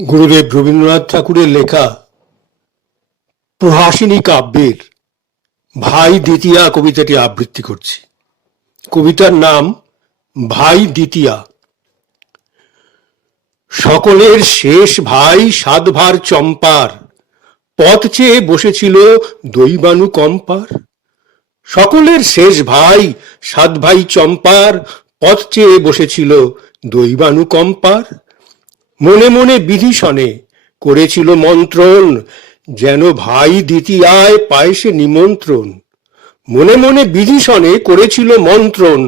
গুরুদেব রবীন্দ্রনাথ ঠাকুরের লেখা প্রহাসিনী কাব্যের ভাই দ্বিতীয়া কবিতাটি আবৃত্তি করছি। কবিতার নাম ভাই দ্বিতীয়া। সকলের শেষ ভাই সাতভার চম্পার, পথ চেয়ে বসেছিল দৈবানু কম্পার। সকলের শেষ ভাই সাত ভাই চম্পার, পথ চেয়ে বসেছিল দৈবানু কম্পার। মনে মনে বিধিশনে করেছিল মন্ত্রণ, যেন ভাই দ্বিতীয়ায় পায় সে নিমন্ত্রণ। মনে মনে বিধিশনে করেছিল মন্ত্রণ,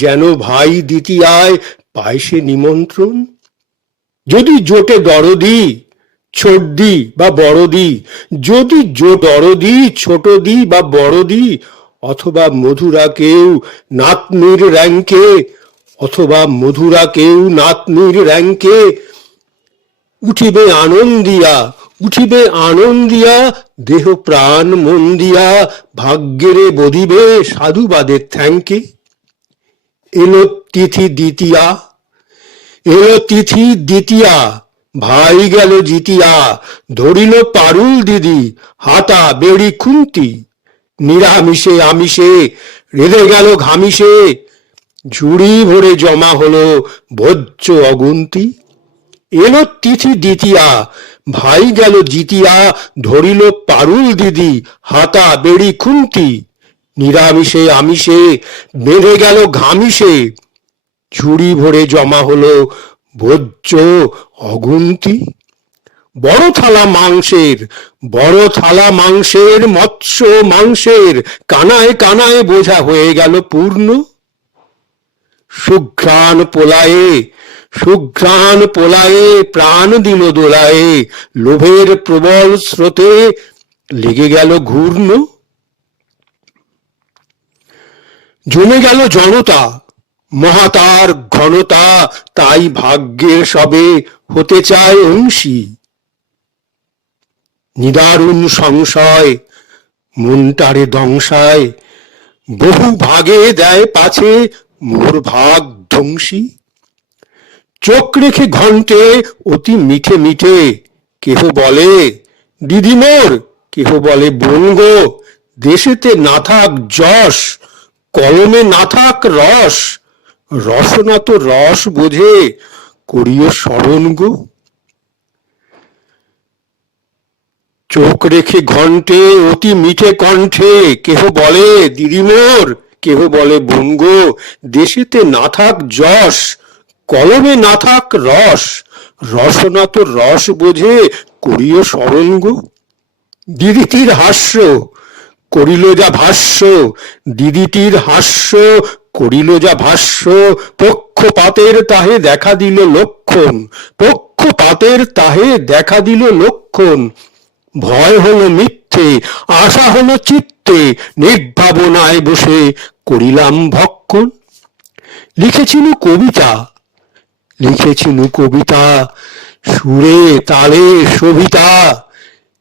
যেন ভাই দ্বিতীয়ায় পায় সে নিমন্ত্রণ। যদি জোটে দরদি ছোটদি বা বড়দি, যদি দরদি ছোটদি বা বড়দি, অথবা মধুরা কেউ নাতনির র্যাঙ্কে, অথবা মধুরা কেউ নাতনির র্যাঙ্কে, উঠিবে আনন্দিয়া, উঠিবে আনন্দিয়া, দেহ প্রাণ মন দিয়া, ভাগ্যেরে বধিবে সাধুবাদের থ্যাঙ্কে। এলো তিথি দ্বিতীয়া, এলো তিথি দ্বিতীয়া, ভাই গেল জিতিয়া, ধরিল পারুল দিদি হাতা বেড়ি খুন্তি। নিরামিষে আমিষে রেঁধে গেল ঘামিষে, ঝুড়ি ভরে জমা হলো ভোজ্য অগুন্তি। এলো তিথি দ্বিতীয়া, ভাই গেল জিতিয়া, ধরিল পারুল দিদি হাতা বেড়ি খুন্তি। নিরামিষে আমিষে বেঁধে গেল ঘামিষে, ঝুড়ি ভরে জমা হলো ভোজ্য অগুন্তি। বড় থালা মাংসের, বড় থালা মাংসের, মৎস্য মাংসের, কানায় কানায় বোঝা হয়ে গেল পূর্ণ। সুঘ্রাণ পোলায়ে, সুঘ্রাণ পোলায়ে, প্রাণ দিল দোলায়ে, লোভের প্রবল স্রোতে লেগে গেল ঘূর্ণ। জমে গেল জনতা মহাতার ঘনতা, তাই ভাগ্যের সবে হতে চায় অংশী। নিদারুণ সংশয় মনটারে দংশায়, বহু ভাগে দেয় পাছে মোর ভাগ ধ্বংসী। চোখ রেখে ঘন্টে অতি মিঠে মিঠে, কেহ বলে দিদি মোর, কেহ বলে বঙ্গ। দেশেতে না থাক যশ, কলমে না থাক রস, রসনা তো রস বোঝে, করিও স্মরণ গো। চোখ রেখে ঘন্টে অতি মিঠে কণ্ঠে, কেহ বলে দিদি মোর, কেহ বলে বঙ্গ। দেশেতে না থাক যশ, কলমে না থাক রস, রসনা তো রস বোঝে, করিও স্মরণ গো। দিদিটির হাস্য করিল যা ভাষ্য, দিদিটির হাস্য করিল যা ভাষ্য, পক্ষপাতের তাহে দেখা দিল লক্ষণ, পক্ষপাতের তাহে দেখা দিল লক্ষণ। ভয় হলো মিথ্যে, আশা হলো চিত্তে, নির্ভাবনায় বসে করিলাম ভক্ষণ। লিখেছিল কবিতা, লিখেছিল কবিতা, সুরে তালে সবিতা,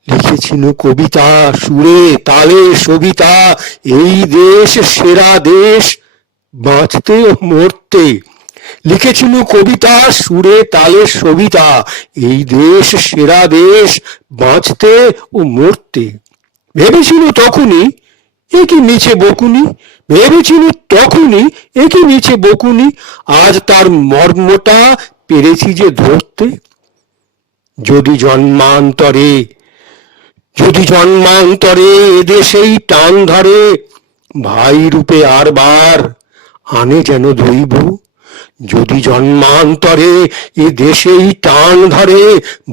লিখেছিল কবিতা, সুরে তালে সবিতা। এই দেশ সেরা দেশ, বাঁচতে ও মরতে। লিখেছিল কবিতা, সুরে তালে সবিতা, এই দেশ সেরা দেশ, বাঁচতে ও মরতে। ভেবেছিল তখনই একই মিছে বকুনি, ভেবেছিল তখনই একই মিছে বকুনি, আজ তার মর্মটা পেরেছি যে ধরতে। যদি জন্মান্তরে, যদি জন্মান্তরে এদেশেই টান ধরে, ভাই রূপে আর বার আনে যেন দৈব। যদি জন্মান্তরে এ দেশেই টান ধরে,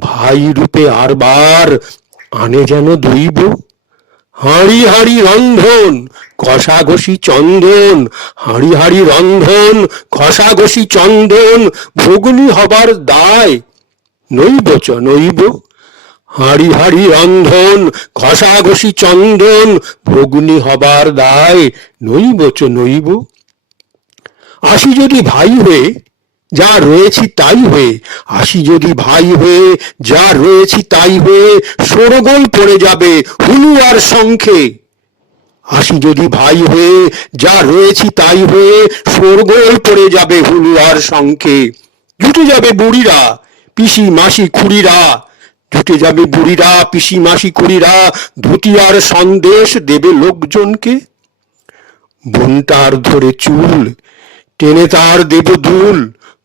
ভাই রূপে আর বার আনে যেন দৈব। হাঁড়ি হাঁড়ি রন্ধন ঘষাঘষি চন্দন, হাঁড়ি হাঁড়ি রন্ধন ঘষাঘষি চন্দন, ভগ্নী হবার দায় নইব চ নইব। হাঁড়ি হাঁড়ি রন্ধন ঘষাঘষি চন্দন, ভগ্নী হবার দায় নইব চ নইব। আসি যদি ভাই হয়ে যা রয়েছি তাই হয়ে, আসি যদি ভাই হয়ে যা রয়েছি তাই হয়ে, শোরগোল পড়ে যাবে হুলু আর শঙ্খে। আসি যদি ভাই হয়ে যা রয়েছি তাই হয়ে, শোরগোল পড়ে যাবে হুলু আর শঙ্খে। জুটে যাবে বুড়িরা পিসি মাসি খুড়িরা, জুটে যাবে বুড়িরা, পিসি মাসি খুড়িরা, ধুতি আর সন্দেশ দেবে লোকজনকে। বোনটার ধরে চুল টেনে তার দেব দুল,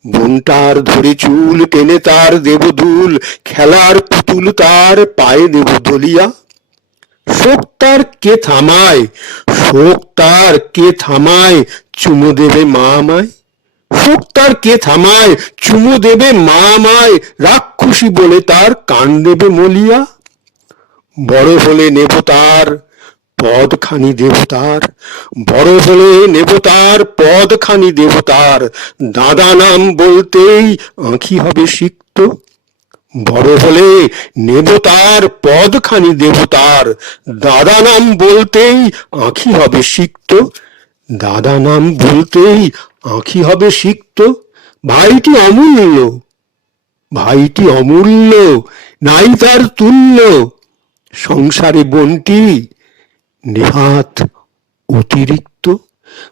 বোনটার ধরে চুল টেনে তার দেব দুল, খেলার পুতুল তার পায়ে দেব দলিয়া। শোক তার কে থামায়, শোক তার কে থামায়, চুমো দেবে মা আমায়। শোক তার কে থামায়, চুমো দেবে মা আমায়, রাক্ষসী বলে তার কান দেবে মলিয়া। বড় হলে নেব তার পদখানি দেবতার, বড় হলে নেব তার পদখানি দেবতার, দাদা নাম বলতেই আঁখি হবে সিক্ত। বড় হলে নেব তার পদখানি দেবতার, দাদা নাম বলতেই আঁখি হবে সিক্ত। দাদা নাম বলতেই আঁখি হবে সিক্ত। ভাইটি অমূল্য, ভাইটি অমূল্য, নাই তার তুল্য। সংসারে বোনটি নেহাত অতিরিক্ত।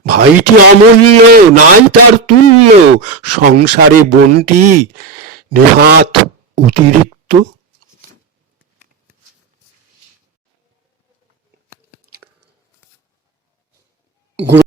ভাইটি অমূল্য, নাই তার তুল্য। সংসারে বোনটি নেহাত অতিরিক্ত।